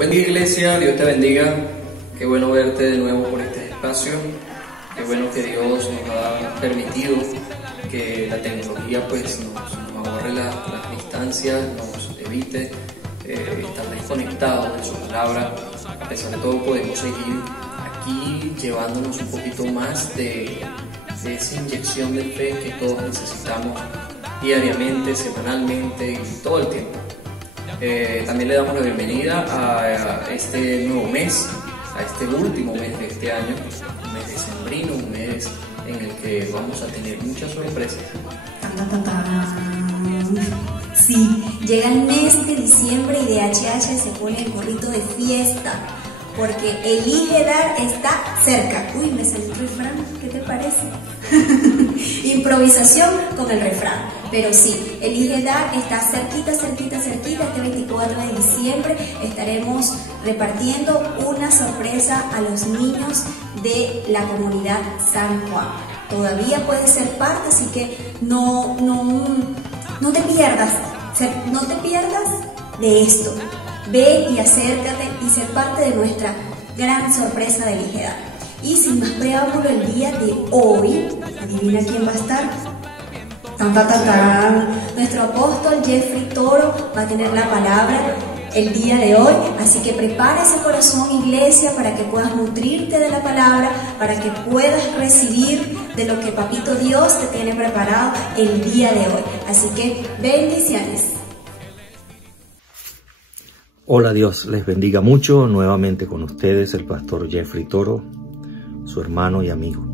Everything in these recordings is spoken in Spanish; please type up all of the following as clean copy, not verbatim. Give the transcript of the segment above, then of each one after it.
Buen día, iglesia, Dios te bendiga. Qué bueno verte de nuevo por este espacio. Qué bueno que Dios nos ha permitido que la tecnología pues nos ahorre las distancias, nos evite estar desconectados de su palabra. A pesar de todo podemos seguir aquí llevándonos un poquito más de esa inyección de fe que todos necesitamos diariamente, semanalmente y todo el tiempo. También le damos la bienvenida a este nuevo mes, a este último mes de este año, un mes decembrino, un mes en el que vamos a tener muchas sorpresas. Sí, llega el mes de diciembre y DHH se pone el gorrito de fiesta, porque elige dar está cerca. Uy, me salió un refrán, ¿qué te parece? Improvisación con el refrán, pero sí, elige dar está cerquita. Este 24 de diciembre estaremos repartiendo una sorpresa a los niños de la comunidad San Juan. Todavía puedes ser parte, así que no te pierdas de esto. Ve y acércate y ser parte de nuestra gran sorpresa de Elige Dar. Y sin más preámbulo, el día de hoy, adivina quién va a estar. Nuestro apóstol Jeffrey Toro va a tener la palabra el día de hoy, así que prepara ese corazón, iglesia, para que puedas nutrirte de la palabra, para que puedas recibir de lo que Papito Dios te tiene preparado el día de hoy. Así que bendiciones. Hola, Dios les bendiga mucho. Nuevamente con ustedes el pastor Jeffrey Toro, su hermano y amigo.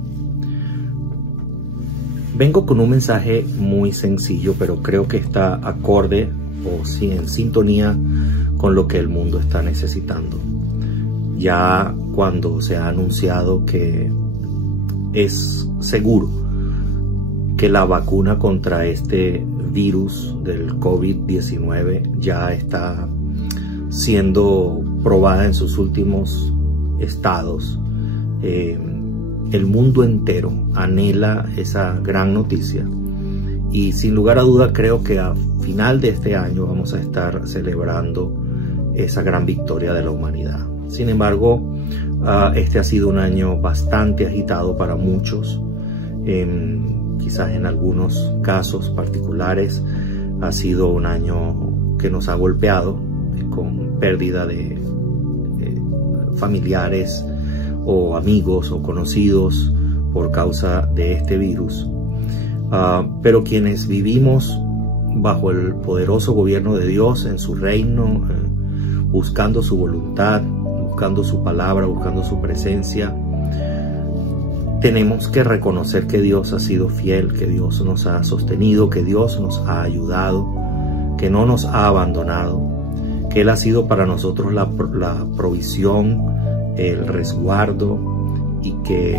Vengo con un mensaje muy sencillo, pero creo que está acorde o sí, en sintonía con lo que el mundo está necesitando. Ya cuando se ha anunciado que es seguro que la vacuna contra este virus del COVID-19 ya está siendo probada en sus últimos estados, el mundo entero anhela esa gran noticia y sin lugar a duda creo que a final de este año vamos a estar celebrando esa gran victoria de la humanidad. Sin embargo, este ha sido un año bastante agitado para muchos. Quizás en algunos casos particulares ha sido un año que nos ha golpeado con pérdida de familiares o amigos o conocidos por causa de este virus. Pero quienes vivimos bajo el poderoso gobierno de Dios en su reino, buscando su voluntad, buscando su palabra, buscando su presencia, tenemos que reconocer que Dios ha sido fiel, que Dios nos ha sostenido, que Dios nos ha ayudado, que no nos ha abandonado, que Él ha sido para nosotros la provisión, el resguardo, y que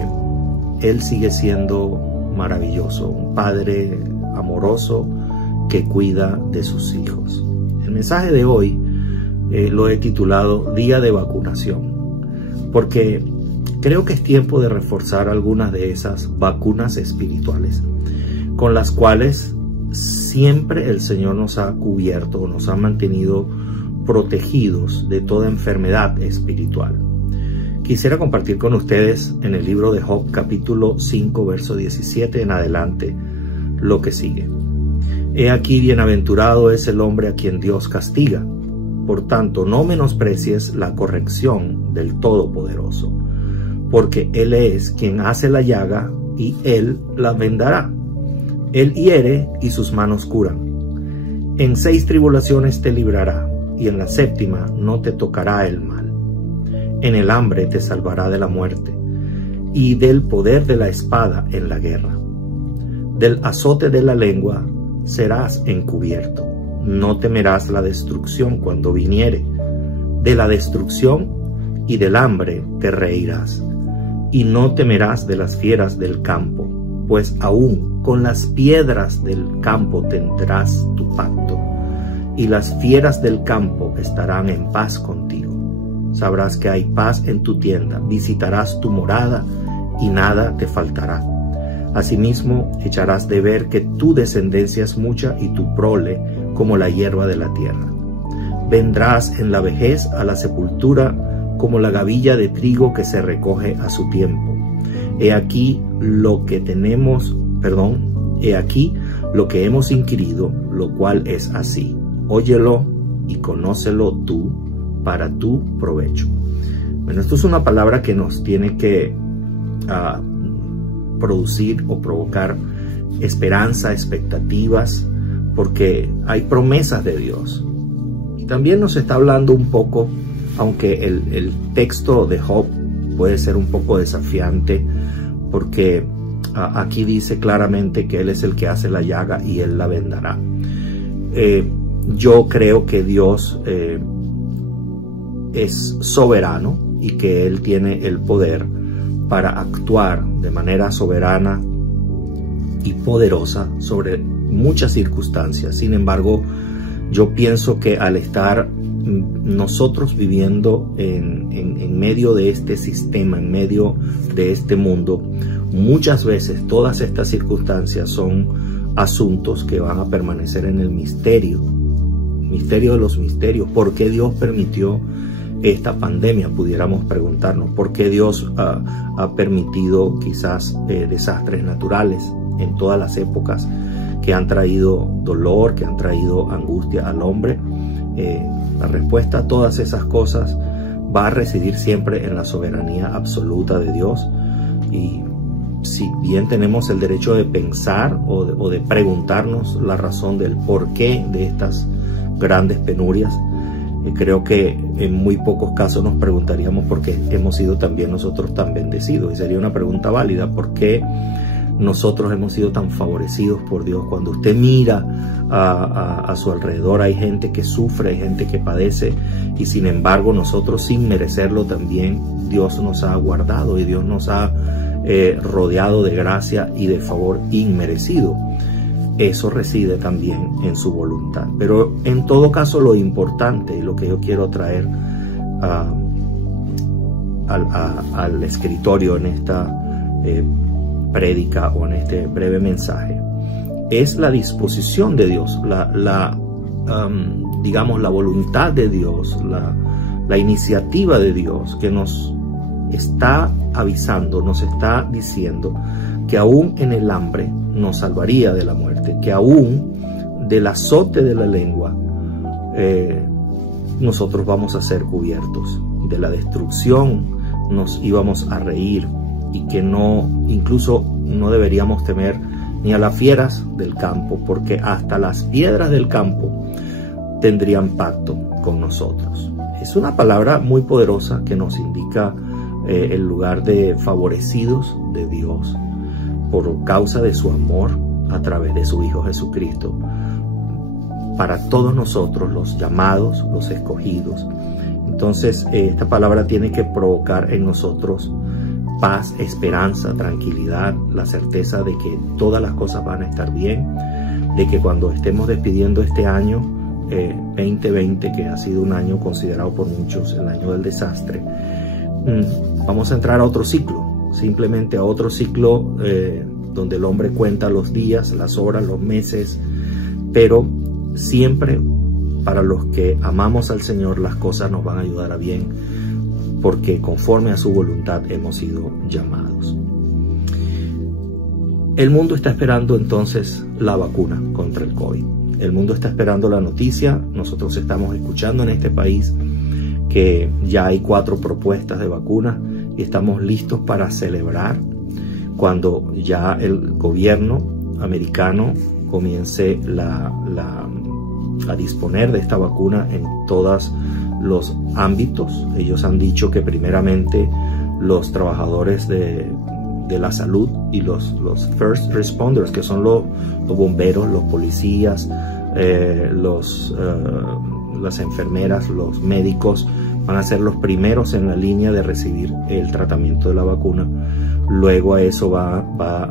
Él sigue siendo maravilloso, un Padre amoroso que cuida de sus hijos. El mensaje de hoy lo he titulado Día de Vacunación, porque creo que es tiempo de reforzar algunas de esas vacunas espirituales con las cuales siempre el Señor nos ha cubierto, nos ha mantenido protegidos de toda enfermedad espiritual. Quisiera compartir con ustedes en el libro de Job, capítulo 5, verso 17 en adelante, lo que sigue. He aquí, bienaventurado es el hombre a quien Dios castiga. Por tanto, no menosprecies la corrección del Todopoderoso, porque Él es quien hace la llaga y Él la vendará. Él hiere y sus manos curan. En 6 tribulaciones te librará, y en la 7ª no te tocará el mal. En el hambre te salvará de la muerte, y del poder de la espada en la guerra. Del azote de la lengua serás encubierto. No temerás la destrucción cuando viniere. De la destrucción y del hambre te reirás. Y no temerás de las fieras del campo, pues aún con las piedras del campo tendrás tu pacto, y las fieras del campo estarán en paz contigo. Sabrás que hay paz en tu tienda, visitarás tu morada y nada te faltará. Asimismo, echarás de ver que tu descendencia es mucha y tu prole como la hierba de la tierra. vendrás en la vejez a la sepultura como la gavilla de trigo que se recoge a su tiempo. He aquí lo que hemos inquirido, lo cual es así. Óyelo y conócelo tú para tu provecho. Bueno, esto es una palabra que nos tiene que producir o provocar esperanza, expectativas, porque hay promesas de Dios. Y también nos está hablando un poco, aunque el texto de Job puede ser un poco desafiante, porque aquí dice claramente que Él es el que hace la llaga y Él la vendará. Yo creo que Dios es soberano y que Él tiene el poder para actuar de manera soberana y poderosa sobre muchas circunstancias. Sin embargo, yo pienso que al estar nosotros viviendo en medio de este sistema, en medio de este mundo, muchas veces todas estas circunstancias son asuntos que van a permanecer en el misterio de los misterios. ¿Por qué Dios permitió esta pandemia? Pudiéramos preguntarnos. ¿Por qué Dios ha permitido quizás desastres naturales en todas las épocas que han traído dolor, que han traído angustia al hombre? La respuesta a todas esas cosas va a residir siempre en la soberanía absoluta de Dios. Y si bien tenemos el derecho de pensar o de preguntarnos la razón del porqué de estas grandes penurias, creo que en muy pocos casos nos preguntaríamos por qué hemos sido también nosotros tan bendecidos. Y sería una pregunta válida: ¿por qué nosotros hemos sido tan favorecidos por Dios? Cuando usted mira a su alrededor, hay gente que sufre, hay gente que padece, y sin embargo nosotros, sin merecerlo, también Dios nos ha guardado y Dios nos ha rodeado de gracia y de favor inmerecido. Eso reside también en su voluntad. Pero en todo caso, lo importante y lo que yo quiero traer al escritorio en esta prédica o en este breve mensaje es la disposición de Dios, digamos, la voluntad de Dios, la iniciativa de Dios, que nos está avisando, nos está diciendo que aún en el hambre nos salvaría de la muerte, que aún del azote de la lengua nosotros vamos a ser cubiertos, de la destrucción nos íbamos a reír, y que incluso no deberíamos temer ni a las fieras del campo, porque hasta las piedras del campo tendrían pacto con nosotros. Es una palabra muy poderosa que nos indica el lugar de favorecidos de Dios por causa de su amor a través de su Hijo Jesucristo, para todos nosotros, los llamados, los escogidos. Entonces, esta palabra tiene que provocar en nosotros paz, esperanza, tranquilidad, la certeza de que todas las cosas van a estar bien, de que cuando estemos despidiendo este año 2020, que ha sido un año considerado por muchos el año del desastre, vamos a entrar a otro ciclo, simplemente a otro ciclo donde el hombre cuenta los días, las horas, los meses, pero siempre para los que amamos al Señor las cosas nos van a ayudar a bien, porque conforme a su voluntad hemos sido llamados. El mundo está esperando entonces la vacuna contra el COVID. El mundo está esperando la noticia. Nosotros estamos escuchando en este país que ya hay 4 propuestas de vacuna y estamos listos para celebrar cuando ya el gobierno americano comience a disponer de esta vacuna en todos los ámbitos. Ellos han dicho que primeramente los trabajadores de la salud y los first responders, que son los bomberos, los policías, las enfermeras, los médicos, van a ser los primeros en la línea de recibir el tratamiento de la vacuna. Luego a eso va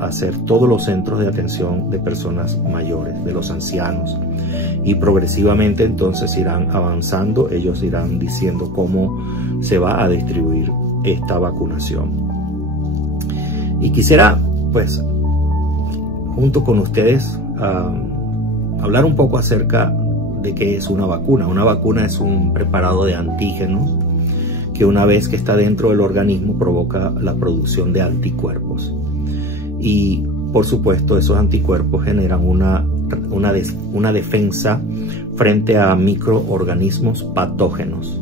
a ser todos los centros de atención de personas mayores, de los ancianos. Y progresivamente entonces irán avanzando, ellos irán diciendo cómo se va a distribuir esta vacunación. Y quisiera, pues, junto con ustedes, hablar un poco acerca de qué es una vacuna. Una vacuna es un preparado de antígenos que una vez que está dentro del organismo provoca la producción de anticuerpos. Y por supuesto esos anticuerpos generan una defensa frente a microorganismos patógenos,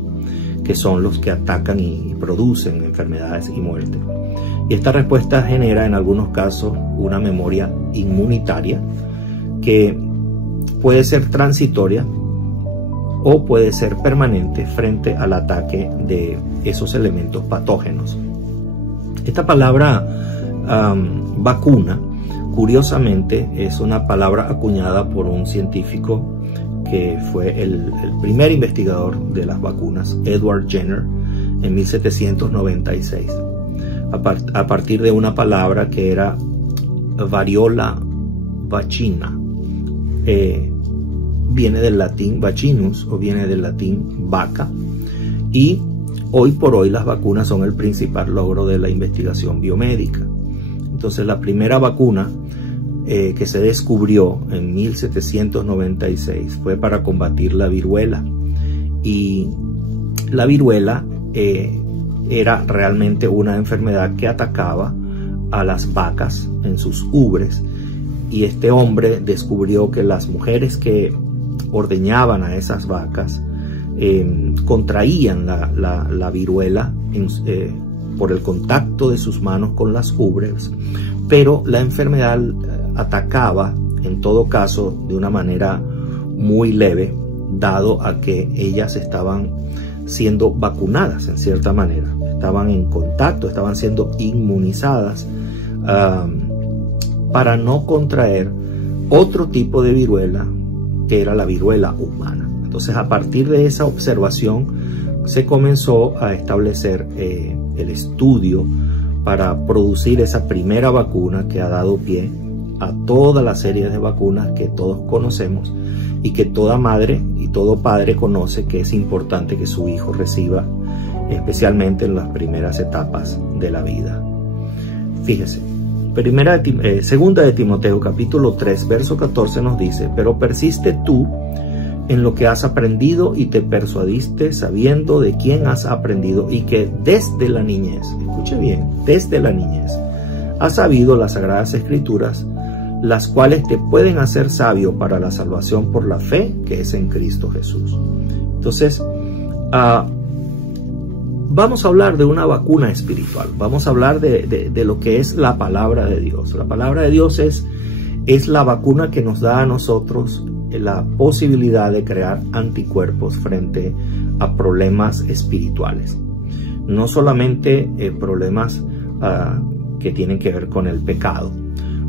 que son los que atacan y producen enfermedades y muerte. Y esta respuesta genera en algunos casos una memoria inmunitaria que puede ser transitoria o puede ser permanente frente al ataque de esos elementos patógenos. Esta palabra vacuna, curiosamente, es una palabra acuñada por un científico que fue el primer investigador de las vacunas, Edward Jenner, en 1796, a partir de una palabra que era variola vacina. Viene del latín vaccinus o viene del latín vaca, y hoy por hoy las vacunas son el principal logro de la investigación biomédica. Entonces la primera vacuna que se descubrió en 1796 fue para combatir la viruela, y la viruela era realmente una enfermedad que atacaba a las vacas en sus ubres, y este hombre descubrió que las mujeres que ordeñaban a esas vacas contraían la viruela por el contacto de sus manos con las ubres, pero la enfermedad atacaba en todo caso de una manera muy leve, dado a que ellas estaban siendo vacunadas en cierta manera, estaban en contacto, estaban siendo inmunizadas para no contraer otro tipo de viruela, que era la viruela humana. Entonces, a partir de esa observación se comenzó a establecer el estudio para producir esa primera vacuna que ha dado pie a toda la serie de vacunas que todos conocemos y que toda madre y todo padre conoce que es importante que su hijo reciba, especialmente en las primeras etapas de la vida. Fíjese, segunda de Timoteo capítulo 3 verso 14 nos dice: pero persiste tú en lo que has aprendido y te persuadiste sabiendo de quién has aprendido, y que desde la niñez, escuche bien, desde la niñez has sabido las sagradas escrituras, las cuales te pueden hacer sabio para la salvación por la fe que es en Cristo Jesús. Entonces, vamos a hablar de una vacuna espiritual, vamos a hablar de lo que es la palabra de Dios. La palabra de Dios es la vacuna que nos da a nosotros la posibilidad de crear anticuerpos frente a problemas espirituales. No solamente problemas que tienen que ver con el pecado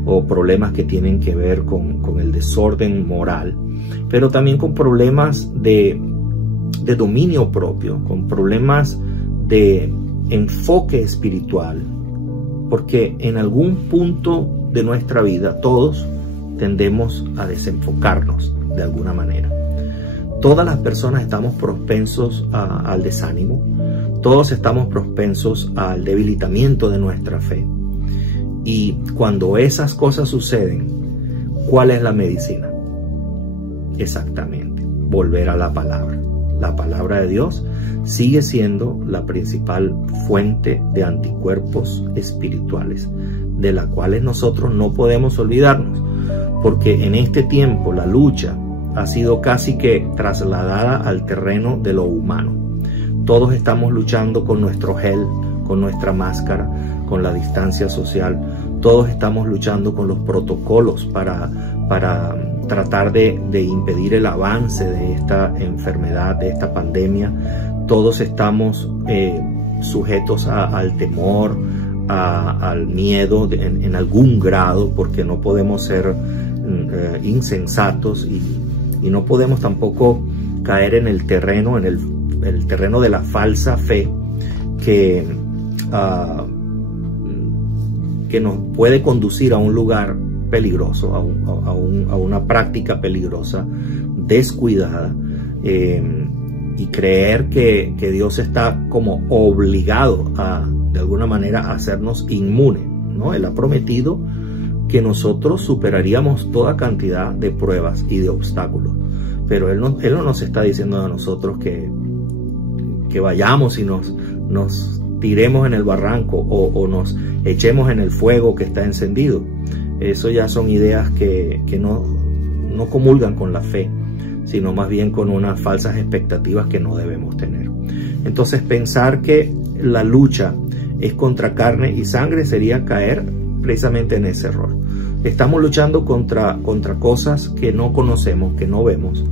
o problemas que tienen que ver con el desorden moral, pero también con problemas de dominio propio, con problemas de enfoque espiritual, porque en algún punto de nuestra vida todos tendemos a desenfocarnos de alguna manera. Todas las personas estamos propensos al desánimo, todos estamos propensos al debilitamiento de nuestra fe. Y cuando esas cosas suceden, ¿cuál es la medicina? Exactamente, volver a la palabra. La palabra de Dios sigue siendo la principal fuente de anticuerpos espirituales, de la cual nosotros no podemos olvidarnos, porque en este tiempo la lucha ha sido casi que trasladada al terreno de lo humano. Todos estamos luchando con nuestro gel, con nuestra máscara, con la distancia social. Todos estamos luchando con los protocolos para tratar de impedir el avance de esta enfermedad, de esta pandemia. Todos estamos sujetos al temor, al miedo en algún grado, porque no podemos ser insensatos y no podemos tampoco caer en el terreno, el terreno de la falsa fe que nos puede conducir a un lugar peligroso, a una práctica peligrosa, descuidada, y creer que Dios está como obligado de alguna manera a hacernos inmunes, ¿no? Él ha prometido que nosotros superaríamos toda cantidad de pruebas y de obstáculos, pero Él no nos está diciendo a nosotros que vayamos y nos tiremos en el barranco o nos echemos en el fuego que está encendido. Eso ya son ideas que no comulgan con la fe, sino más bien con unas falsas expectativas que no debemos tener. Entonces, pensar que la lucha es contra carne y sangre sería caer precisamente en ese error. Estamos luchando contra cosas que no conocemos, que no vemos.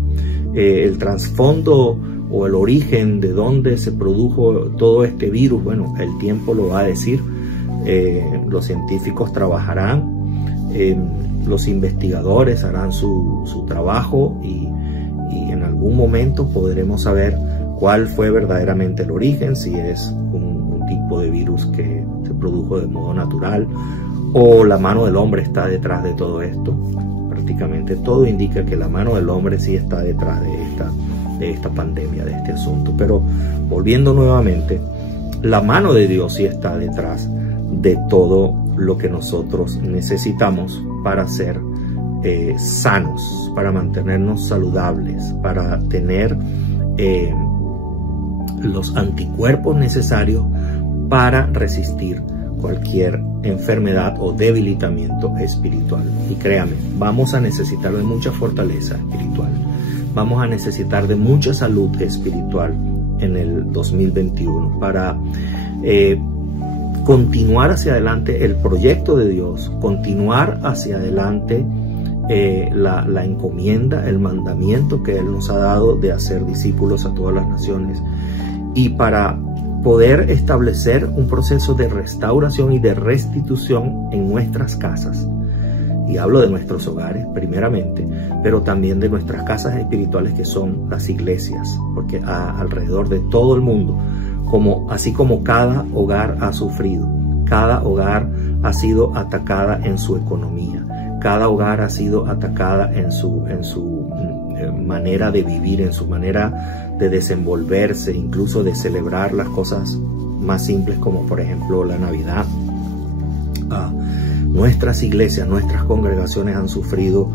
El trasfondo o el origen de dónde se produjo todo este virus, bueno, el tiempo lo va a decir. Los científicos trabajarán, los investigadores harán su trabajo y en algún momento podremos saber cuál fue verdaderamente el origen, si es un tipo de virus que se produjo de modo natural o la mano del hombre está detrás de todo esto. Prácticamente todo indica que la mano del hombre sí está detrás de esta pandemia, de este asunto. Pero volviendo nuevamente, la mano de Dios sí está detrás de todo lo que nosotros necesitamos para ser sanos, para mantenernos saludables, para tener los anticuerpos necesarios para resistir cualquier enfermedad o debilitamiento espiritual. Y créame, vamos a necesitar de mucha fortaleza espiritual, vamos a necesitar de mucha salud espiritual en el 2021 para continuar hacia adelante el proyecto de Dios, continuar hacia adelante la encomienda, el mandamiento que Él nos ha dado de hacer discípulos a todas las naciones, y para poder establecer un proceso de restauración y de restitución en nuestras casas. Y hablo de nuestros hogares primeramente, pero también de nuestras casas espirituales, que son las iglesias, porque alrededor de todo el mundo, así como cada hogar ha sufrido, cada hogar ha sido atacada en su economía, cada hogar ha sido atacada en su manera de vivir, en su manera de desenvolverse, incluso de celebrar las cosas más simples, como por ejemplo la Navidad. Nuestras iglesias, nuestras congregaciones han sufrido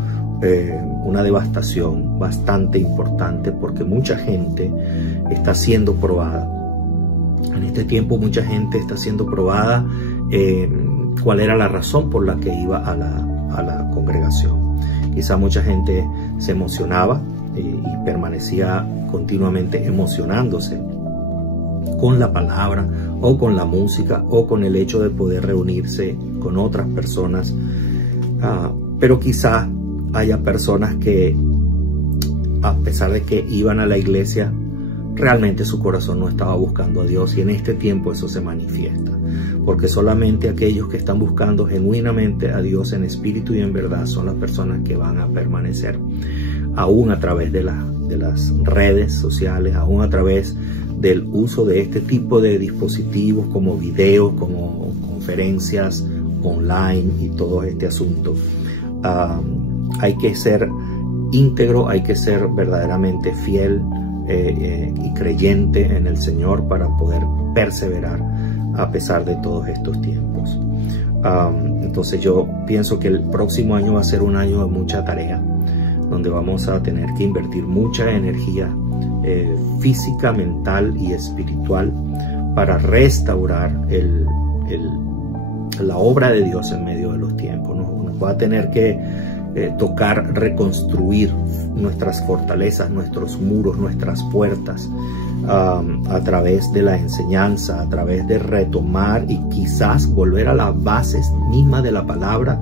una devastación bastante importante, porque mucha gente está siendo probada. En este tiempo mucha gente está siendo probada cuál era la razón por la que iba a la congregación. Quizá mucha gente se emocionaba y permanecía continuamente emocionándose con la palabra o con la música o con el hecho de poder reunirse con otras personas, pero quizá haya personas que, a pesar de que iban a la iglesia, realmente su corazón no estaba buscando a Dios, y en este tiempo eso se manifiesta, porque solamente aquellos que están buscando genuinamente a Dios en espíritu y en verdad son las personas que van a permanecer, aún a través de las redes sociales, aún a través del uso de este tipo de dispositivos como videos, como conferencias online y todo este asunto. Hay que ser íntegro, hay que ser verdaderamente fiel y creyente en el Señor para poder perseverar a pesar de todos estos tiempos. Entonces yo pienso que el próximo año va a ser un año de mucha tarea, donde vamos a tener que invertir mucha energía física, mental y espiritual para restaurar la obra de Dios en medio de los tiempos. Nos va a tener que tocar reconstruir nuestras fortalezas, nuestros muros, nuestras puertas, a través de la enseñanza, a través de retomar y quizás volver a las bases mismas de la palabra,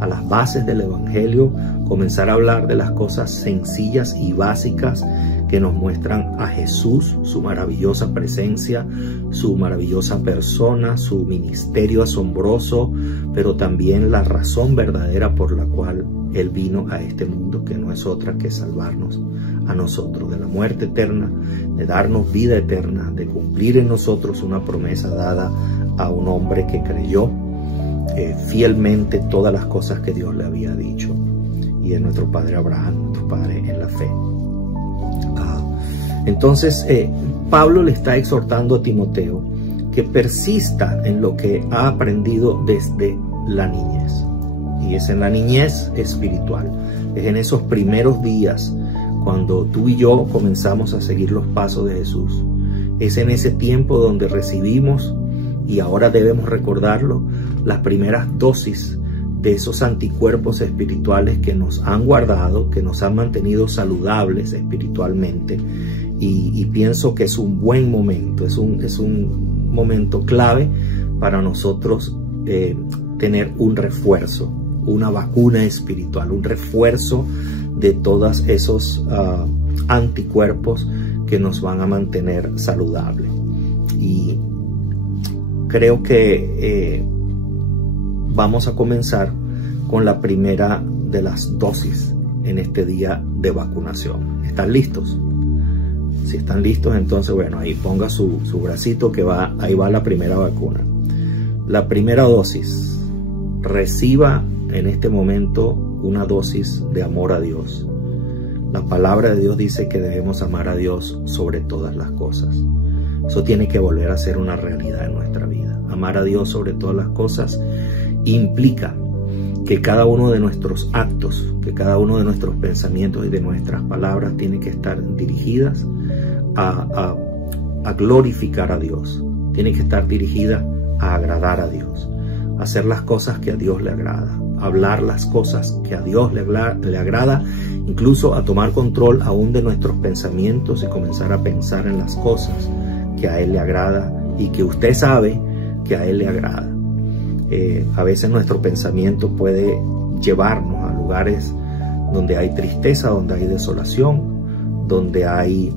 a las bases del evangelio, comenzar a hablar de las cosas sencillas y básicas que nos muestran a Jesús, su maravillosa presencia, su maravillosa persona, su ministerio asombroso, pero también la razón verdadera por la cual Él vino a este mundo, que no es otra que salvarnos a nosotros de la muerte eterna, de darnos vida eterna, de cumplir en nosotros una promesa dada a un hombre que creyó fielmente todas las cosas que Dios le había dicho, y de nuestro padre Abraham, nuestro padre en la fe. Entonces Pablo le está exhortando a Timoteo que persista en lo que ha aprendido desde la niñez, y es en la niñez espiritual, es en esos primeros días cuando tú y yo comenzamos a seguir los pasos de Jesús. Es en ese tiempo donde recibimos, y ahora debemos recordarlo, las primeras dosis de esos anticuerpos espirituales que nos han guardado, que nos han mantenido saludables espiritualmente. Y pienso que es un buen momento, es un momento clave para nosotros tener un refuerzo, una vacuna espiritual, un refuerzo de todos esos anticuerpos que nos van a mantener saludables. Y creo que vamos a comenzar con la primera de las dosis en este día de vacunación. ¿Están listos? Si están listos, entonces, bueno, ahí ponga su bracito que va, ahí va la primera vacuna. La primera dosis, reciba en este momento una dosis de amor a Dios. La palabra de Dios dice que debemos amar a Dios sobre todas las cosas. Eso tiene que volver a ser una realidad en nuestra vida. Amar a Dios sobre todas las cosas implica que cada uno de nuestros actos, que cada uno de nuestros pensamientos y de nuestras palabras tienen que estar dirigidas a glorificar a Dios. Tienen que estar dirigidas a agradar a Dios, a hacer las cosas que a Dios le agrada, hablar las cosas que a Dios le agrada, incluso a tomar control aún de nuestros pensamientos y comenzar a pensar en las cosas que a Él le agrada y que usted sabe que a Él le agrada. A veces nuestro pensamiento puede llevarnos a lugares donde hay tristeza, donde hay desolación, donde hay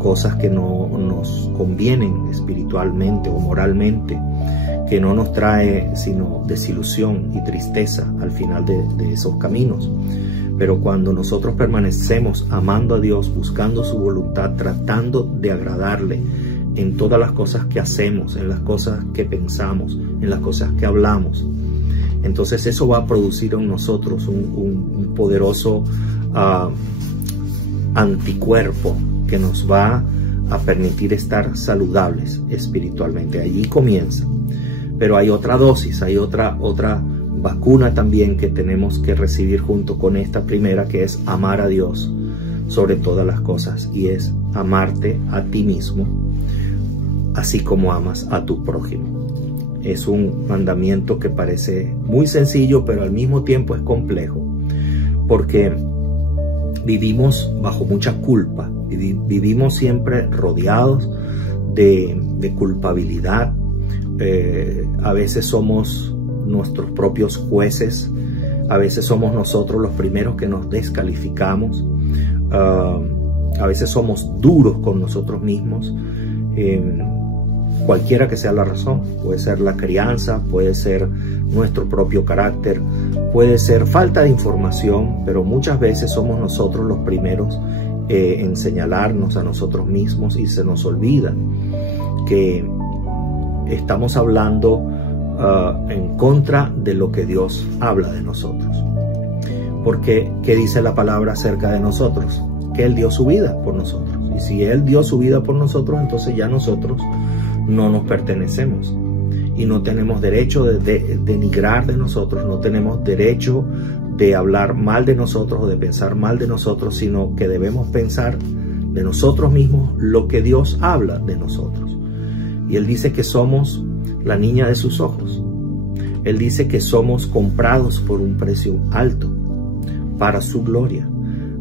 cosas que no nos convienen espiritualmente o moralmente, que no nos trae sino desilusión y tristeza al final de esos caminos. Pero cuando nosotros permanecemos amando a Dios, buscando su voluntad, tratando de agradarle en todas las cosas que hacemos, en las cosas que pensamos, en las cosas que hablamos, entonces eso va a producir en nosotros un poderoso anticuerpo que nos va a permitir estar saludables espiritualmente. Allí comienza. Pero hay otra dosis, hay otra vacuna también que tenemos que recibir junto con esta primera, que es amar a Dios sobre todas las cosas, y es amarte a ti mismo, así como amas a tu prójimo. Es un mandamiento que parece muy sencillo, pero al mismo tiempo es complejo, porque vivimos bajo mucha culpa, vivimos siempre rodeados de culpabilidad. A veces somos nuestros propios jueces, a veces somos nosotros los primeros que nos descalificamos, a veces somos duros con nosotros mismos. Cualquiera que sea la razón, puede ser la crianza, puede ser nuestro propio carácter, puede ser falta de información, pero muchas veces somos nosotros los primeros en señalarnos a nosotros mismos, y se nos olvida que estamos hablando en contra de lo que Dios habla de nosotros. Porque, ¿qué dice la palabra acerca de nosotros? Que Él dio su vida por nosotros. Y si Él dio su vida por nosotros, entonces ya nosotros no nos pertenecemos. Y no tenemos derecho de denigrar de nosotros, no tenemos derecho de hablar mal de nosotros o de pensar mal de nosotros, sino que debemos pensar de nosotros mismos lo que Dios habla de nosotros. Y Él dice que somos la niña de sus ojos. Él dice que somos comprados por un precio alto para su gloria.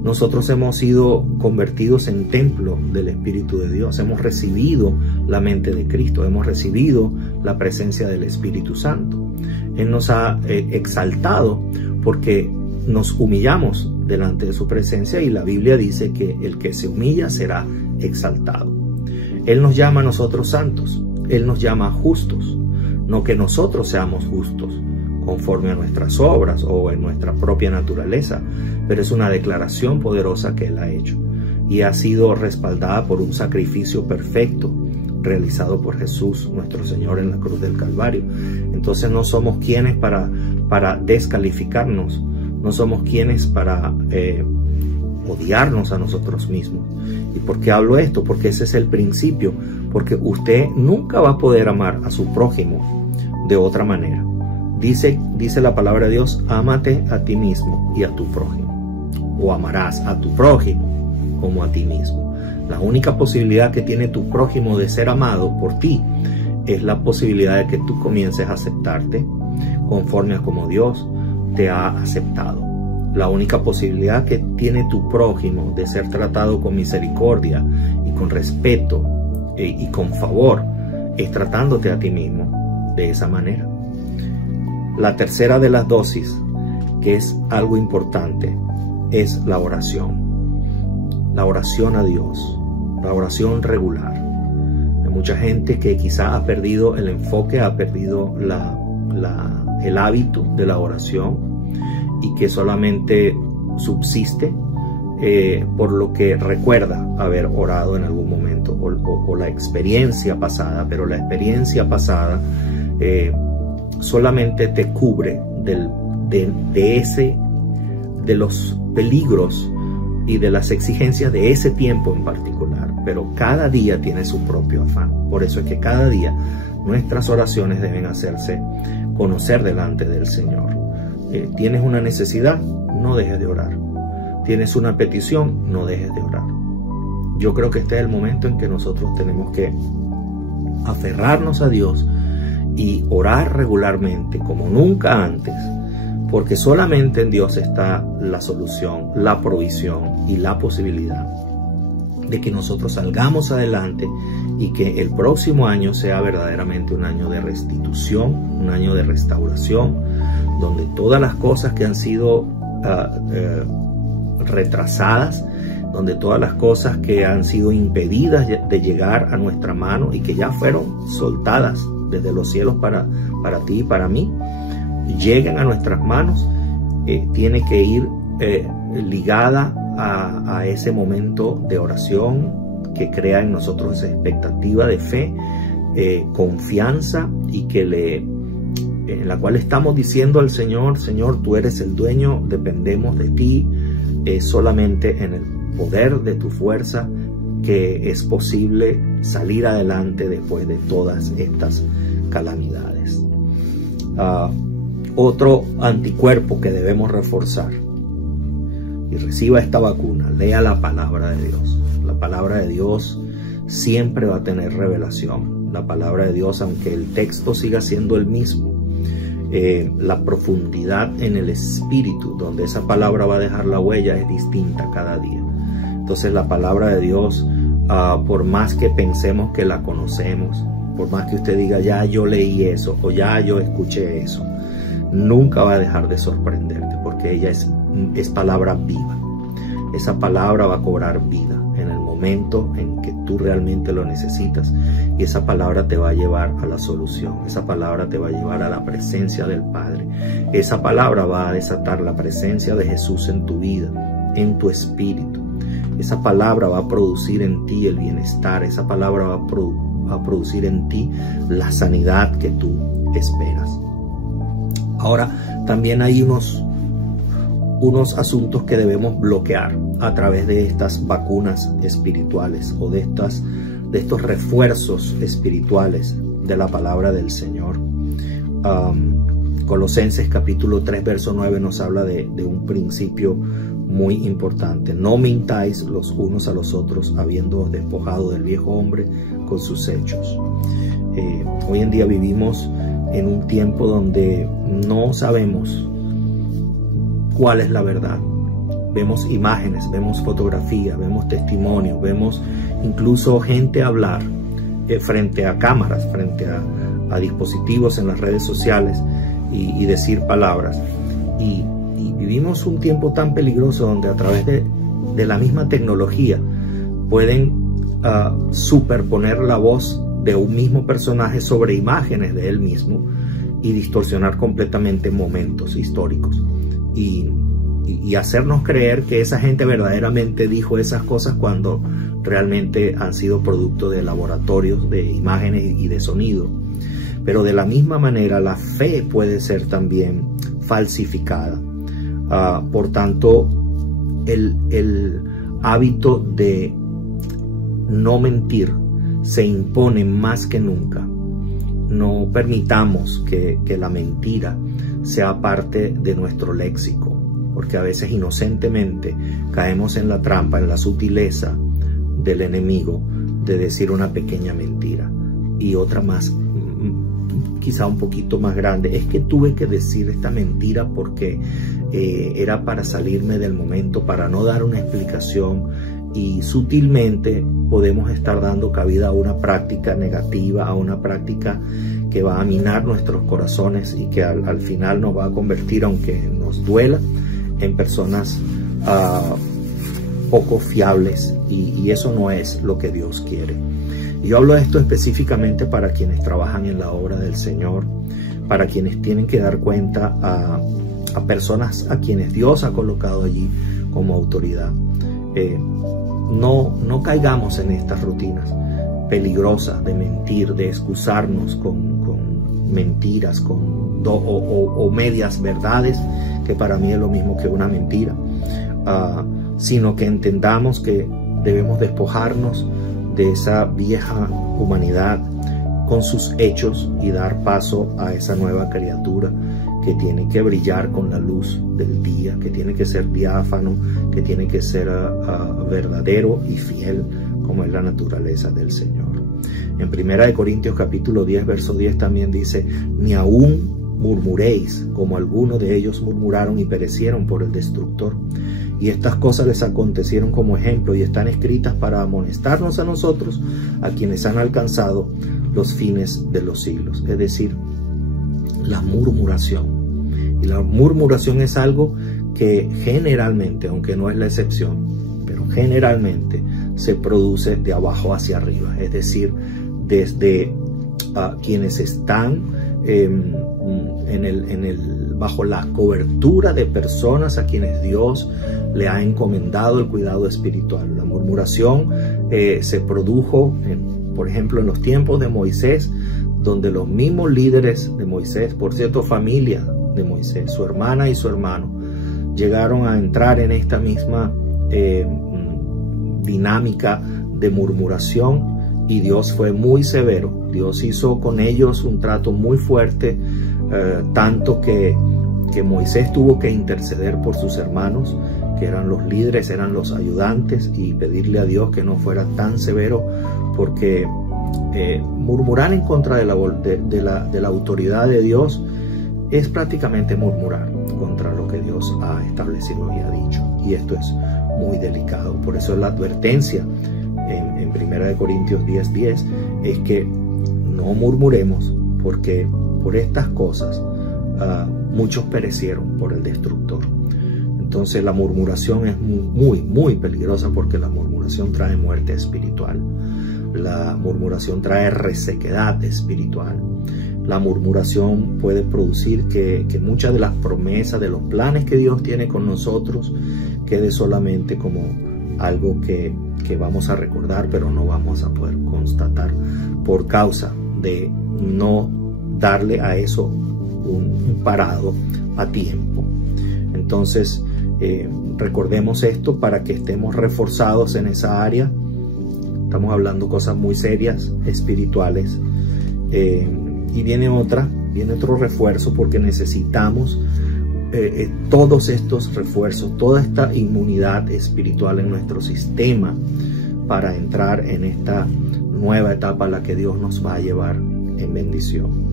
Nosotros hemos sido convertidos en templo del Espíritu de Dios. Hemos recibido la mente de Cristo. Hemos recibido la presencia del Espíritu Santo. Él nos ha exaltado porque nos humillamos delante de su presencia, y la Biblia dice que el que se humilla será exaltado. Él nos llama a nosotros santos. Él nos llama justos. No que nosotros seamos justos conforme a nuestras obras o en nuestra propia naturaleza, pero es una declaración poderosa que Él ha hecho y ha sido respaldada por un sacrificio perfecto realizado por Jesús nuestro Señor en la cruz del Calvario. Entonces no somos quienes para descalificarnos, no somos quienes para odiarnos a nosotros mismos. ¿Y por qué hablo esto? Porque ese es el principio, porque usted nunca va a poder amar a su prójimo de otra manera. Dice la palabra de Dios: ámate a ti mismo y a tu prójimo, o amarás a tu prójimo como a ti mismo. La única posibilidad que tiene tu prójimo de ser amado por ti es la posibilidad de que tú comiences a aceptarte conforme a como Dios te ha aceptado. La única posibilidad que tiene tu prójimo de ser tratado con misericordia y con respeto y con favor es tratándote a ti mismo de esa manera. La tercera de las dosis, que es algo importante, es la oración. La oración a Dios, la oración regular. Hay mucha gente que quizá ha perdido el enfoque, ha perdido el hábito de la oración y que solamente subsiste por lo que recuerda haber orado en algún momento o la experiencia pasada, pero la experiencia pasada solamente te cubre de los peligros y de las exigencias de ese tiempo en particular, pero cada día tiene su propio afán. Por eso es que cada día nuestras oraciones deben hacerse conocer delante del Señor. Tienes una necesidad, no dejes de orar. Tienes una petición, no dejes de orar. Yo creo que este es el momento en que nosotros tenemos que aferrarnos a Dios y orar regularmente como nunca antes, porque solamente en Dios está la solución, la provisión y la posibilidad de que nosotros salgamos adelante y que el próximo año sea verdaderamente un año de restitución, un año de restauración, donde todas las cosas que han sido retrasadas, donde todas las cosas que han sido impedidas de llegar a nuestra mano y que ya fueron soltadas desde los cielos para ti y para mí, lleguen a nuestras manos, tiene que ir ligada a ese momento de oración que crea en nosotros esa expectativa de fe, confianza y en la cual estamos diciendo al Señor: Señor, tú eres el dueño, dependemos de ti, solamente en el poder de tu fuerza que es posible salir adelante después de todas estas calamidades. Otro anticuerpo que debemos reforzar: y reciba esta vacuna, lea la palabra de Dios. La palabra de Dios siempre va a tener revelación. La palabra de Dios, aunque el texto siga siendo el mismo, la profundidad en el espíritu donde esa palabra va a dejar la huella es distinta cada día. Entonces la palabra de Dios, por más que pensemos que la conocemos, por más que usted diga ya yo leí eso o ya yo escuché eso, nunca va a dejar de sorprenderte, porque ella es palabra viva. Esa palabra va a cobrar vida en el momento en que tú realmente lo necesitas, y esa palabra te va a llevar a la solución. Esa palabra te va a llevar a la presencia del Padre. Esa palabra va a desatar la presencia de Jesús en tu vida, en tu espíritu. Esa palabra va a producir en ti el bienestar. Esa palabra va a producir en ti la sanidad que tú esperas. Ahora, también hay unos asuntos que debemos bloquear a través de estas vacunas espirituales o de estos refuerzos espirituales de la palabra del Señor. Colosenses capítulo 3 verso 9 nos habla de un principio muy importante: no mintáis los unos a los otros, habiendo despojado del viejo hombre con sus hechos. Hoy en día vivimos en un tiempo donde no sabemos cuál es la verdad. Vemos imágenes, vemos fotografías, vemos testimonios, vemos incluso gente hablar frente a cámaras, frente a dispositivos en las redes sociales y decir palabras. Y vivimos un tiempo tan peligroso donde a través de la misma tecnología pueden superponer la voz de un mismo personaje sobre imágenes de él mismo y distorsionar completamente momentos históricos y hacernos creer que esa gente verdaderamente dijo esas cosas cuando realmente han sido producto de laboratorios de imágenes y de sonido. Pero de la misma manera la fe puede ser también falsificada. Por tanto, el hábito de no mentir se impone más que nunca. No permitamos que la mentira sea parte de nuestro léxico. porque a veces inocentemente caemos en la trampa, en la sutileza del enemigo de decir una pequeña mentira. Y otra más, quizá un poquito más grande, es que tuve que decir esta mentira porque era para salirme del momento, para no dar una explicación, y sutilmente podemos estar dando cabida a una práctica negativa, a una práctica que va a minar nuestros corazones y que al final nos va a convertir, aunque nos duela, en personas poco fiables, y eso no es lo que Dios quiere. Y yo hablo de esto específicamente para quienes trabajan en la obra del Señor, para quienes tienen que dar cuenta a personas a quienes Dios ha colocado allí como autoridad. No caigamos en estas rutinas peligrosas de mentir, de excusarnos con mentiras, o medias verdades, que para mí es lo mismo que una mentira, sino que entendamos que debemos despojarnos de esa vieja humanidad con sus hechos y dar paso a esa nueva criatura que tiene que brillar con la luz del día, que tiene que ser diáfano, que tiene que ser verdadero y fiel, como es la naturaleza del Señor. En 1 Corintios capítulo 10, verso 10 también dice: ni aún murmuréis, como algunos de ellos murmuraron y perecieron por el destructor. Y estas cosas les acontecieron como ejemplo y están escritas para amonestarnos a nosotros, a quienes han alcanzado los fines de los siglos. Es decir, la murmuración. Y la murmuración es algo que generalmente, aunque no es la excepción, pero generalmente se produce de abajo hacia arriba. Es decir, desde quienes están bajo la cobertura de personas a quienes Dios le ha encomendado el cuidado espiritual. La murmuración se produjo, por ejemplo, en los tiempos de Moisés, donde los mismos líderes de Moisés, por cierto, familia de Moisés, su hermana y su hermano, llegaron a entrar en esta misma dinámica de murmuración, y Dios fue muy severo. Dios hizo con ellos un trato muy fuerte, tanto que Moisés tuvo que interceder por sus hermanos, que eran los líderes, eran los ayudantes, y pedirle a Dios que no fuera tan severo, porque murmurar en contra de la autoridad de Dios es prácticamente murmurar contra lo que Dios ha establecido y ha dicho, y esto es muy delicado. Por eso la advertencia en 1 Corintios 10:10 es que no murmuremos, porque por estas cosas muchos perecieron por el destructor. Entonces la murmuración es muy, muy peligrosa, porque la murmuración trae muerte espiritual. La murmuración trae resequedad espiritual. La murmuración puede producir que muchas de las promesas, de los planes que Dios tiene con nosotros, quede solamente como algo que vamos a recordar, pero no vamos a poder constatar, por causa de no darle a eso un parado a tiempo. Entonces, recordemos esto para que estemos reforzados en esa área. Estamos hablando cosas muy serias, espirituales, y viene otro refuerzo, porque necesitamos todos estos refuerzos, toda esta inmunidad espiritual en nuestro sistema, para entrar en esta nueva etapa a la que Dios nos va a llevar en bendición.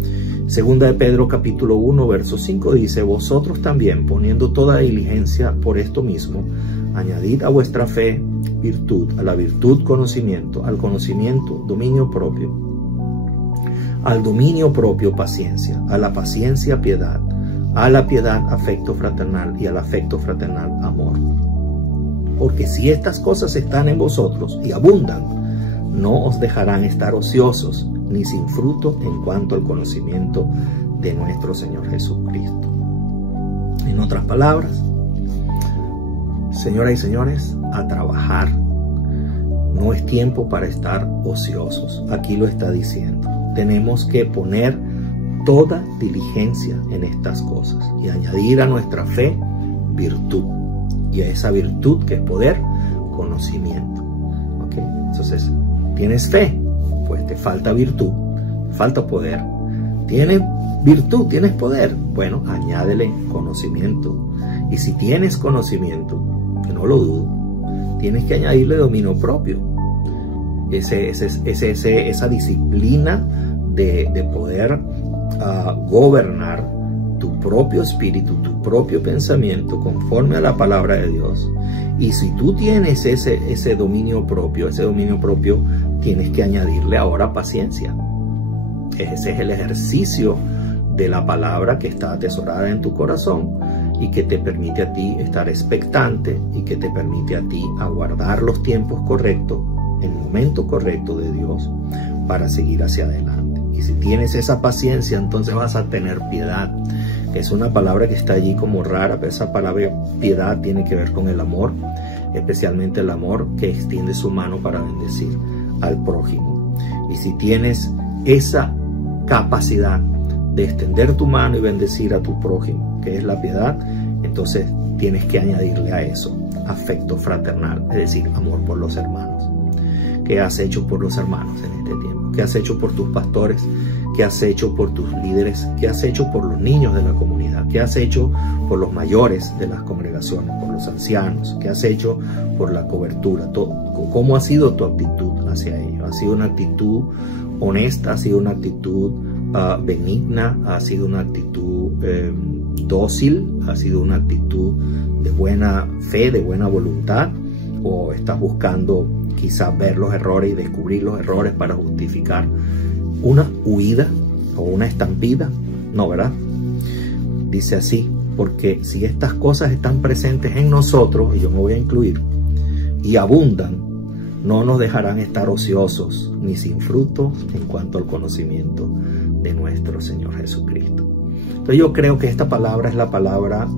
Segunda de Pedro capítulo 1 verso 5 dice: vosotros también, poniendo toda diligencia por esto mismo, añadid a vuestra fe virtud, a la virtud conocimiento, al conocimiento dominio propio, al dominio propio paciencia, a la paciencia piedad, a la piedad afecto fraternal, y al afecto fraternal amor. Porque si estas cosas están en vosotros y abundan, no os dejarán estar ociosos ni sin fruto en cuanto al conocimiento de nuestro Señor Jesucristo. En otras palabras, señoras y señores, a trabajar. No es tiempo para estar ociosos. Aquí lo está diciendo. Tenemos que poner toda diligencia en estas cosas y añadir a nuestra fe virtud, y a esa virtud, que es poder, conocimiento. ¿Okay? Entonces, ¿tienes fe? Pues te falta virtud, falta poder. ¿Tienes virtud? ¿Tienes poder? Bueno, añádele conocimiento, Y si tienes conocimiento, que no lo dudo, tienes que añadirle dominio propio. Esa disciplina de poder gobernar tu propio espíritu, tu propio pensamiento conforme a la palabra de Dios. Y si tú tienes ese dominio propio, tienes que añadirle ahora paciencia. Ese es el ejercicio de la palabra que está atesorada en tu corazón y que te permite a ti estar expectante y que te permite a ti aguardar los tiempos correctos, el momento correcto de Dios para seguir hacia adelante. Y si tienes esa paciencia, entonces vas a tener piedad. Es una palabra que está allí como rara, pero esa palabra piedad tiene que ver con el amor, especialmente el amor que extiende su mano para bendecir al prójimo. Y si tienes esa capacidad de extender tu mano y bendecir a tu prójimo, que es la piedad, entonces tienes que añadirle a eso afecto fraternal, es decir, amor por los hermanos. ¿Qué has hecho por los hermanos en este tiempo? ¿Qué has hecho por tus pastores? ¿Qué has hecho por tus líderes? ¿Qué has hecho por los niños de la comunidad? ¿Qué has hecho por los mayores de las congregaciones, por los ancianos? ¿Qué has hecho por la cobertura? ¿Cómo ha sido tu actitud hacia ellos? ¿Ha sido una actitud honesta? ¿Ha sido una actitud benigna? ¿Ha sido una actitud dócil? ¿Ha sido una actitud de buena fe, de buena voluntad? ¿O estás buscando quizás ver los errores y descubrir los errores para justificar una huida o una estampida? No, ¿verdad? Dice así, porque si estas cosas están presentes en nosotros, y yo me voy a incluir, y abundan, no nos dejarán estar ociosos ni sin fruto en cuanto al conocimiento de nuestro Señor Jesucristo. Entonces yo creo que esta palabra es la palabra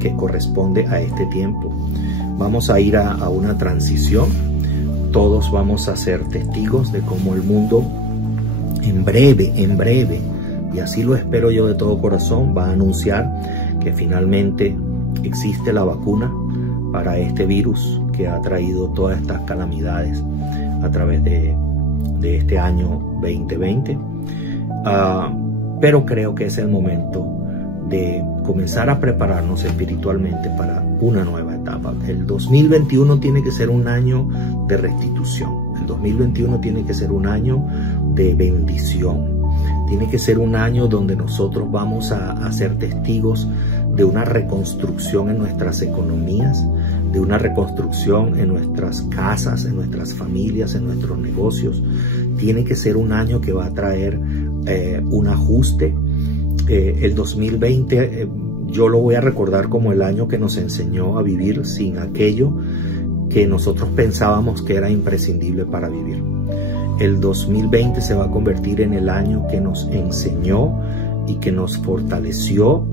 que corresponde a este tiempo. Vamos a ir a una transición. Todos vamos a ser testigos de cómo el mundo en breve, y así lo espero yo de todo corazón, va a anunciar que finalmente existe la vacuna para este virus que ha traído todas estas calamidades a través de este año 2020. Pero creo que es el momento de comenzar a prepararnos espiritualmente para una nueva etapa. El 2021 tiene que ser un año de restitución. El 2021 tiene que ser un año de bendición. Tiene que ser un año donde nosotros vamos a ser testigos de una reconstrucción en nuestras economías, de una reconstrucción en nuestras casas, en nuestras familias, en nuestros negocios. Tiene que ser un año que va a traer un ajuste. El 2020 yo lo voy a recordar como el año que nos enseñó a vivir sin aquello que nosotros pensábamos que era imprescindible para vivir. El 2020 se va a convertir en el año que nos enseñó y que nos fortaleció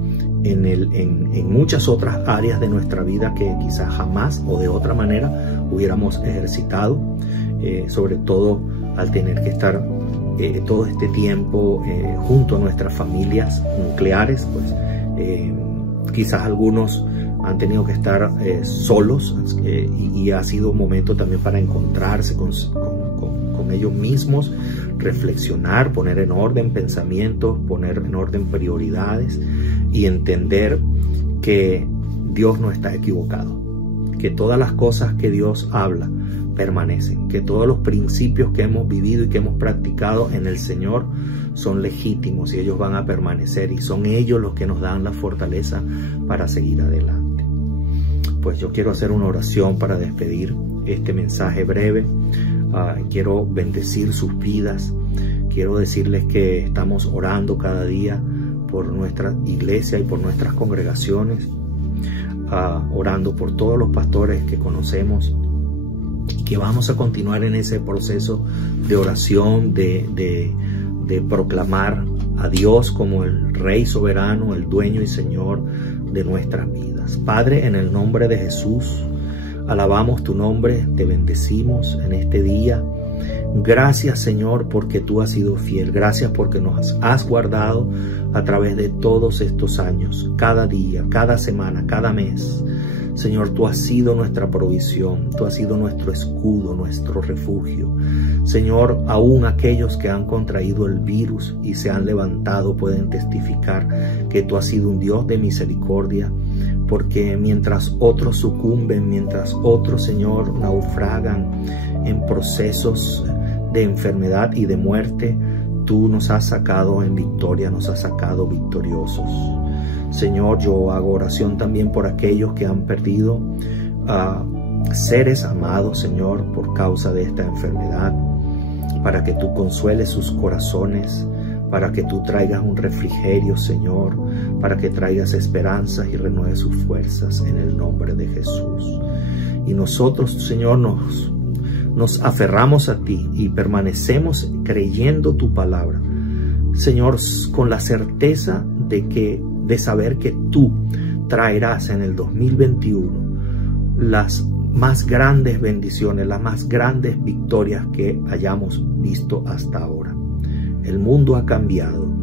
en muchas otras áreas de nuestra vida que quizás jamás o de otra manera hubiéramos ejercitado, sobre todo al tener que estar todo este tiempo junto a nuestras familias nucleares, pues quizás algunos han tenido que estar solos y ha sido un momento también para encontrarse con ellos mismos, reflexionar, poner en orden pensamientos, poner en orden prioridades y entender que Dios no está equivocado, que todas las cosas que Dios habla permanecen, que todos los principios que hemos vivido y que hemos practicado en el Señor son legítimos y ellos van a permanecer y son ellos los que nos dan la fortaleza para seguir adelante. Pues yo quiero hacer una oración para despedir este mensaje breve. Quiero bendecir sus vidas. Quiero decirles que estamos orando cada día por nuestra iglesia y por nuestras congregaciones, orando por todos los pastores que conocemos, y que vamos a continuar en ese proceso de oración, de proclamar a Dios como el Rey soberano, el dueño y Señor de nuestras vidas. Padre, en el nombre de Jesús, alabamos tu nombre, te bendecimos en este día. Gracias, Señor, porque tú has sido fiel. Gracias porque nos has guardado a través de todos estos años, cada día, cada semana, cada mes. Señor, tú has sido nuestra provisión, tú has sido nuestro escudo, nuestro refugio. Señor, aún aquellos que han contraído el virus y se han levantado pueden testificar que tú has sido un Dios de misericordia, porque mientras otros sucumben, mientras otros, Señor, naufragan en procesos de enfermedad y de muerte, tú nos has sacado en victoria, nos has sacado victoriosos. Señor, yo hago oración también por aquellos que han perdido seres amados, Señor, por causa de esta enfermedad, para que tú consueles sus corazones, para que tú traigas un refrigerio, Señor, para que traigas esperanzas y renueves sus fuerzas en el nombre de Jesús. Y nosotros, Señor, nos aferramos a ti y permanecemos creyendo tu palabra, Señor, con la certeza de saber que tú traerás en el 2021 las más grandes bendiciones, las más grandes victorias que hayamos visto hasta ahora. El mundo ha cambiado,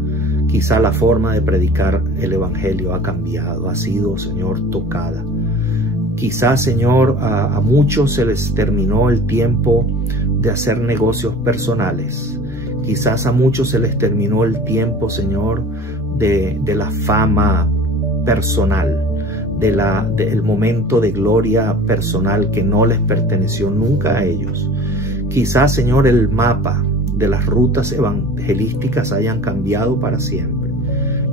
quizá la forma de predicar el evangelio ha cambiado, ha sido, Señor, tocada. Quizá, Señor, a muchos se les terminó el tiempo de hacer negocios personales. Quizás a muchos se les terminó el tiempo, Señor, de la fama personal, del momento de gloria personal que no les perteneció nunca a ellos. Quizás, Señor, el mapa de las rutas evangelísticas hayan cambiado para siempre,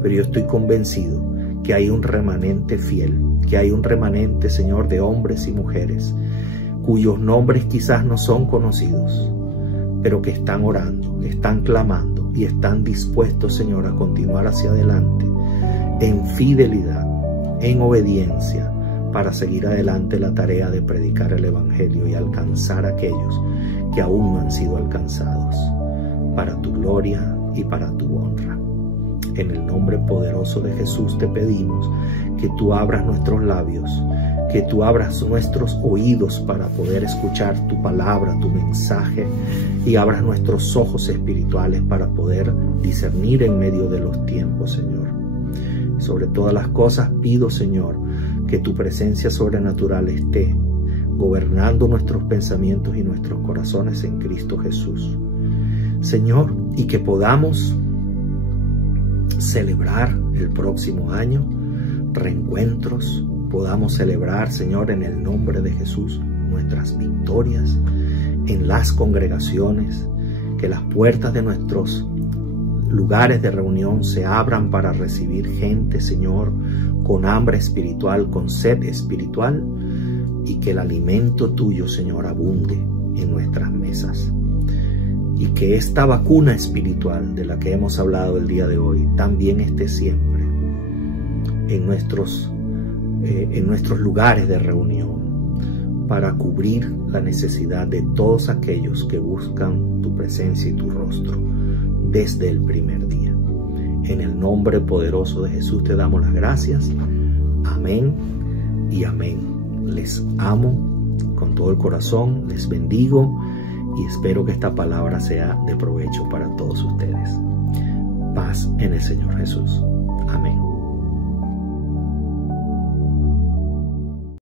pero yo estoy convencido que hay un remanente fiel, que hay un remanente, Señor, de hombres y mujeres cuyos nombres quizás no son conocidos, pero que están orando, están clamando y están dispuestos, Señor, a continuar hacia adelante en fidelidad, en obediencia, para seguir adelante la tarea de predicar el evangelio y alcanzar a aquellos que aún no han sido alcanzados, para tu gloria y para tu honra. En el nombre poderoso de Jesús te pedimos que tú abras nuestros labios, que tú abras nuestros oídos para poder escuchar tu palabra, tu mensaje, y abras nuestros ojos espirituales para poder discernir en medio de los tiempos, Señor. Sobre todas las cosas pido, Señor, que tu presencia sobrenatural esté gobernando nuestros pensamientos y nuestros corazones en Cristo Jesús. Señor, y que podamos celebrar el próximo año reencuentros, podamos celebrar, Señor, en el nombre de Jesús, nuestras victorias en las congregaciones, que las puertas de nuestros lugares de reunión se abran para recibir gente, Señor, con hambre espiritual, con sed espiritual, y que el alimento tuyo, Señor, abunde en nuestras mesas. Y que esta vacuna espiritual de la que hemos hablado el día de hoy también esté siempre en nuestros lugares de reunión, para cubrir la necesidad de todos aquellos que buscan tu presencia y tu rostro desde el primer día. En el nombre poderoso de Jesús te damos las gracias. Amén y amén. Les amo con todo el corazón, les bendigo y espero que esta palabra sea de provecho para todos ustedes. Paz en el Señor Jesús. Amén.